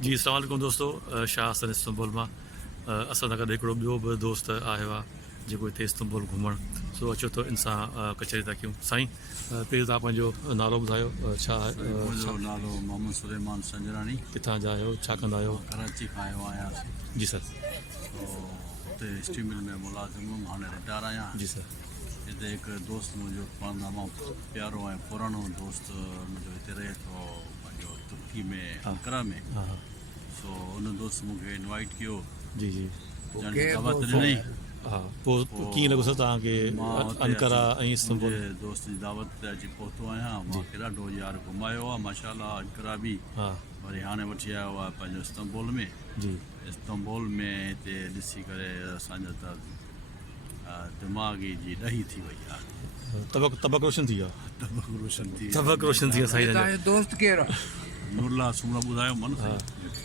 जी अस्सलाम वालेकुम दोस्तों, शाह हसन इस्तंबुल मां असां सां गॾु हिकिड़ो ॿियो बि दोस्त आयो आहे जेको हिते इस्तंबुल घुमण। सो अचो त इन सां कचहरी था कयूं। साईं, पहिरीं तव्हां पंहिंजो नालो ॿुधायो, छा मुंहिंजो नालो मोहम्मद सुलेमान संजरानी, किथां जा आहियो, छा कंदा आहियो? कराची खां आयो आहियां। जी सर। तो हुते स्टील मिल में मुलाज़िम हुउमि, हाणे रिटायर आहियां। जी सर। हिते हिकु दोस्त मुंहिंजो तमामु प्यारो ऐं पुराणो दोस्त मुंहिंजो हिते रहे थो, पंहिंजो तुर्की में अंकरा में। हा हा। सो उन दोस्त मूंखे इनवाइट कयो, जी जी। दावत ॾिनई। हा, पोइ कीअं लॻो सर तव्हांखे अंकरा ऐं इस्तंबुल? मुंहिंजे दोस्त जी दावत ते अची पहुतो आहियां। मां ॾाढो यार घुमायो आहे माशाल्लाह। अंकरा बि हा। वरी हाणे वठी आयो आहे पंहिंजो इस्तंबुल में। जी। इस्तंबुल में हिते ॾिसी करे असांजो त दिमाग़ी जी ॾही थी वई आहे। तबक रोशन थी वियो? तबक रोशन थी तबक रोशन थी वियो साईं। तव्हांजो दोस्त केरु आहे? नूरला सूमरा ॿुधायो मन।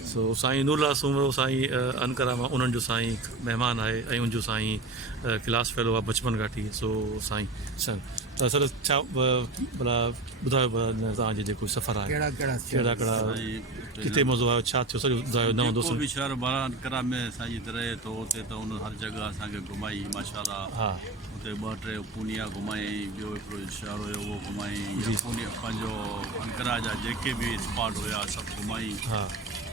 सो साईं नूरला सूमरो साईं अंकरा मां उन्हनि जो साईं महिमान आहे ऐं उनजो साईं क्लास फेलो आहे बचपन घाटी। सो साईं सर छा भला ॿुधायो भला तव्हांजो जेको सफ़र आहे कहिड़ा कहिड़ा किथे मज़ो आयो, छा थियो सॼो ॿुधायो। नओं दोस्त बि शहर बारा अंकरा में साईं रहे थो, उते त उन हर जॻह असांखे घुमाई माशाल्लाह। हा। उते ॿ टे पूनिया घुमाई, ॿियो हिकिड़ो शहर हुयो उहो घुमाई। पूनिया पंहिंजो अंकरा जा जेके बि स्पॉट हुया सभु घुमाई। हा।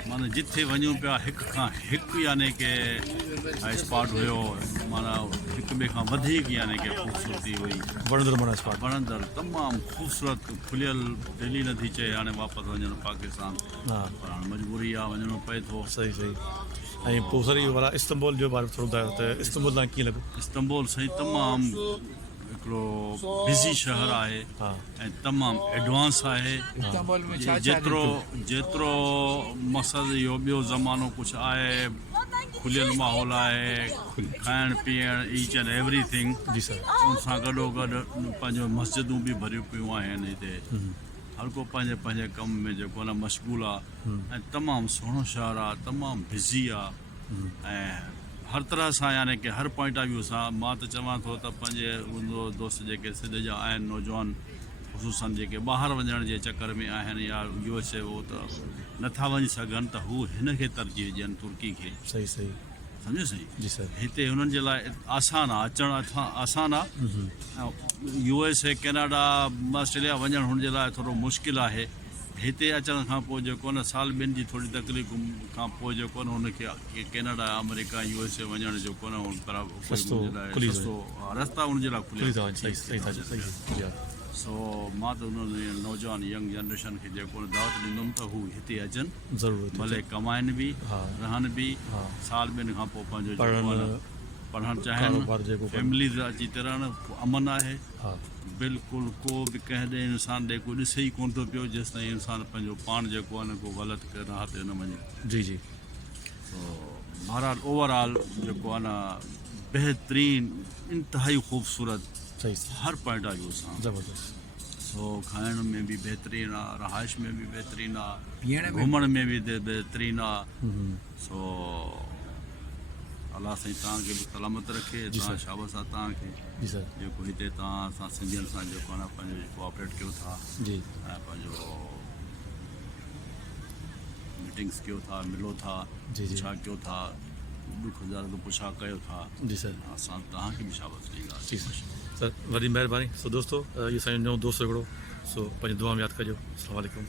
माना जिथे वञूं पिया हिकु खां हिकु यानी की स्पॉट हुयो, माना हिक ॿिए खां वधीक यानी की ख़ूबसूरती हुई। वणंदड़ माना स्पॉट वणंदड़ तमामु ख़ूबसूरत खुलियल। दिल्ली नथी चए हाणे वापसि वञणु पाकिस्तान, हा, पर हाणे मजबूरी आहे, वञिणो पए थो। सही सही। ऐं पोइ सर इहो भला इस्तंबुल जो बारे में थोरो ॿुधायो त इस्तंबुल तव्हांखे कीअं लॻो? इस्तंबुल साईं तमामु हिकिड़ो बिज़ी शहर आहे ऐं तमामु एडवांस आहे। इस्तांबुल में छा छा जेतिरो मक़सदु इहो ॿियो ज़मानो कुझु आहे, खुलियल माहौल आहे, खाइण पीअण ईच एंड एवरीथिंग। जी सर। उन सां गॾो गॾु पंहिंजो मस्जिदूं बि भरियूं पियूं आहिनि हिते। हर को पंहिंजे पंहिंजे कम में जेको आहे न मशगूल आहे ऐं तमामु सुहिणो शहर आहे, तमामु बिज़ी आहे ऐं हर तरह सां यानी की हर पॉइंट ऑफ व्यू सां। मां त चवां थो त पंहिंजे दोस्त जेके सिध जा आहिनि नौजवान, ख़ुशूसन जेके ॿाहिरि वञण जे चकर में आहिनि या USA, उहो त नथा वञी सघनि त हू हिन खे तरजीह ॾियनि, तुर्की खे। सही सही। सम्झो साईं? जी सर। हिते हुननि जे लाइ आसान आहे, अचणु आसान आहे। USA, कैनेडा, ऑस्ट्रेलिया वञणु हुन जे लाइ थोरो मुश्किल आहे। हिते अचण खां पोइ जेको न साल ॿिनि जी थोरी तकलीफ़ खां पोइ जेको न हुनखे कैनेडा, अमेरिका, USA वञण जेको न रस्ता हुनजे लाइ खुलिया। सो मां त हुन नौजवान यंग जनरेशन खे जेको दावत ॾींदुमि त हू हिते अचनि, ज़रूरु, भले कमाइनि बि, रहनि बि, साल ॿिनि खां पोइ पंहिंजो पढ़णु चाहिनि, फैमिली अची रहनि, अमन आहे। बिल्कुलु को बि कंहिं ॾे इंसान ॾे को ॾिसे ई कोन थो पियो जेसि ताईं इंसान पंहिंजो पाण जेको आहे न को ग़लति राह ते न वञे। जी जी। सो बहरहाल ओवरऑल जेको आहे न बहितरीनु, इंतिहाई ख़ूबसूरत, हर पॉइंट ऑफ व्यू सां ज़बरदस्त। सो खाइण में बि बहितरीनु आहे, रहाइश में बि बहितरीनु आहे, घुमण में बि बहितरीनु आहे। सो अलाह साईं तव्हांखे बि सलामत रखे। तव्हां शाबाश आहे तव्हांखे जेको हिते तव्हां असां सिंधियुनि सां जेको आहे न पंहिंजो कोऑपरेट कयो था ऐं पंहिंजो मीटिंग्स कयो था, मिलो था, छा कयो था, ॾुख दर्द पुछा कयो था। जी सर। असां तव्हांखे बि शाबाश ॾींदासीं सर। वॾी महिरबानी। सो दोस्तो, इहो असांजो नओं दोस्त हिकिड़ो, सो पंहिंजी दुआ में यादि कजो। अस्सलाम वालेकुम।